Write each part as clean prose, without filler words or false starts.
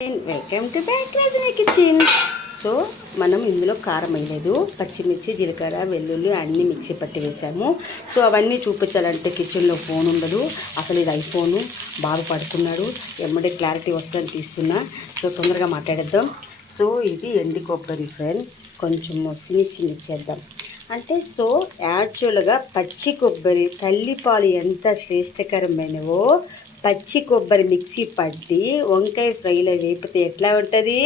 Welcome to back Rajani kitchen. So మనం ఇందులో కారం వేయలేదు, పచ్చిమిర్చి జీలకర్ర వెల్లుల్లి అన్నీ మిక్సీ పట్టి వేసాము. సో అవన్నీ చూపించాలంటే కిచెన్లో ఫోన్ ఉండదు. అసలు ఇది ఐఫోను, బాగా పడుకున్నాడు, ఎమ్మడే క్లారిటీ వస్తుందని తీస్తున్నా. సో తొందరగా మాట్లాడేద్దాం. సో ఇది ఎండి కొబ్బరి ఫ్రెండ్, కొంచెం ఫినిషింగ్ ఇచ్చేద్దాం. అంటే సో యాక్చువల్గా పచ్చి కొబ్బరి తల్లిపాలు ఎంత శ్రేష్టకరమైనవో పచ్చి కొబ్బరి మిక్సీ పట్టి వంకాయ ఫ్రైలో వేపితే ఎట్లా ఉంటుంది,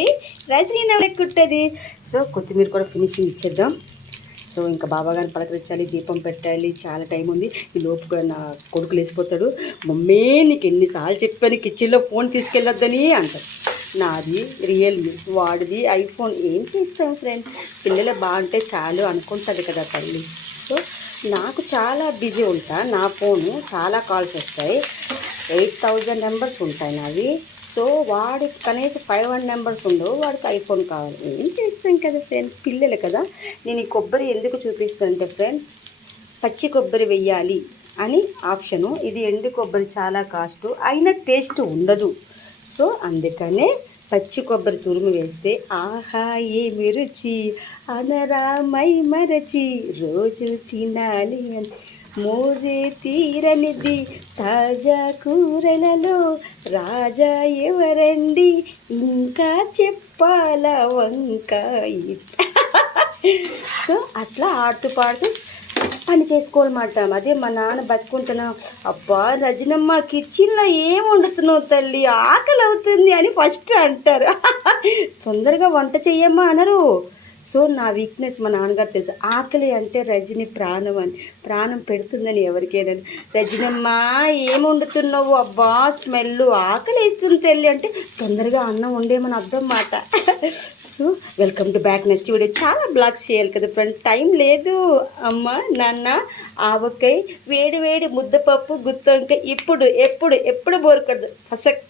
రజనీ నవ్వులెక్కుంటుంది. సో కొత్తిమీర కూడా ఫినిషింగ్ ఇచ్చేద్దాం. సో ఇంకా బాబాగారిని పలకరించాలి, దీపం పెట్టాలి, చాలా టైం ఉంది. ఈ లోపుగా నా కొడుకు లేసిపోతాడు. మమ్మీ నీకు ఎన్నిసార్లు చెప్పాను కిచెన్లో ఫోన్ తీసుకెళ్ళొద్దని అంటారు. నాది రియల్మీ, వాడిది ఐఫోన్. ఏం చేస్తాం ఫ్రెండ్, పిల్లలు బాగుంటే చాలు అనుకుంటుంది కదా తల్లి. సో నాకు చాలా బిజీ ఉంటా, నా ఫోను చాలా కాల్స్ వస్తాయి. 8000 నెంబర్స్ ఉంటాయి నావి. సో వాడికి కనీసం 500 నెంబర్స్ ఉండవు, వాడికి ఐఫోన్ కావాలి. ఏం చేస్తాం కదా ఫ్రెండ్, పిల్లలు కదా. నేను ఈ కొబ్బరి ఎందుకు చూపిస్తానంటే ఫ్రెండ్, పచ్చి కొబ్బరి వెయ్యాలి అని ఆప్షను. ఇది ఎండు కొబ్బరి చాలా కాస్ట్, అయినా టేస్ట్ ఉండదు. సో అందుకనే పచ్చి కొబ్బరి తురుము వేస్తే ఆహా ఏమి రుచి, అనరామై మరచి రోజు తినాలి అని మోజే తీరనిది తాజా కూరలలో రాజా ఎవరండి, ఇంకా చెప్పాల వంకాయ. సో అట్లా ఆడుతూ పాడుతూ పని చేసుకోవాలన్నమాట. అదే మా నాన్న బతుకుంటున్నా, అబ్బా రజనమ్మ కిచెన్లో ఏం వండుతున్నావు తల్లి, ఆకలి అవుతుంది అని ఫస్ట్ అంటారు. తొందరగా వంట చెయ్యమ్మా అనరు. సో నా వీక్నెస్ మా నాన్నగారు తెలుసు. ఆకలి అంటే రజని ప్రాణం అని, ప్రాణం పెడుతుందని ఎవరికైనా. రజనమ్మ ఏం వండుతున్నావు, అబ్బా స్మెల్ ఆకలి వేస్తుంది తల్లి అంటే తొందరగా అన్నం వండేమని అర్థం మాట. So welcome to back. Next video చాలా బ్లాగ్స్ చేయాలి కదా ఫ్రెండ్, టైం లేదు. అమ్మ నాన్న ఆవకాయ వేడి వేడి ముద్దపప్పు గుత్తొంకాయ ఇప్పుడు ఎప్పుడు బోరుకూడదు ఫసక్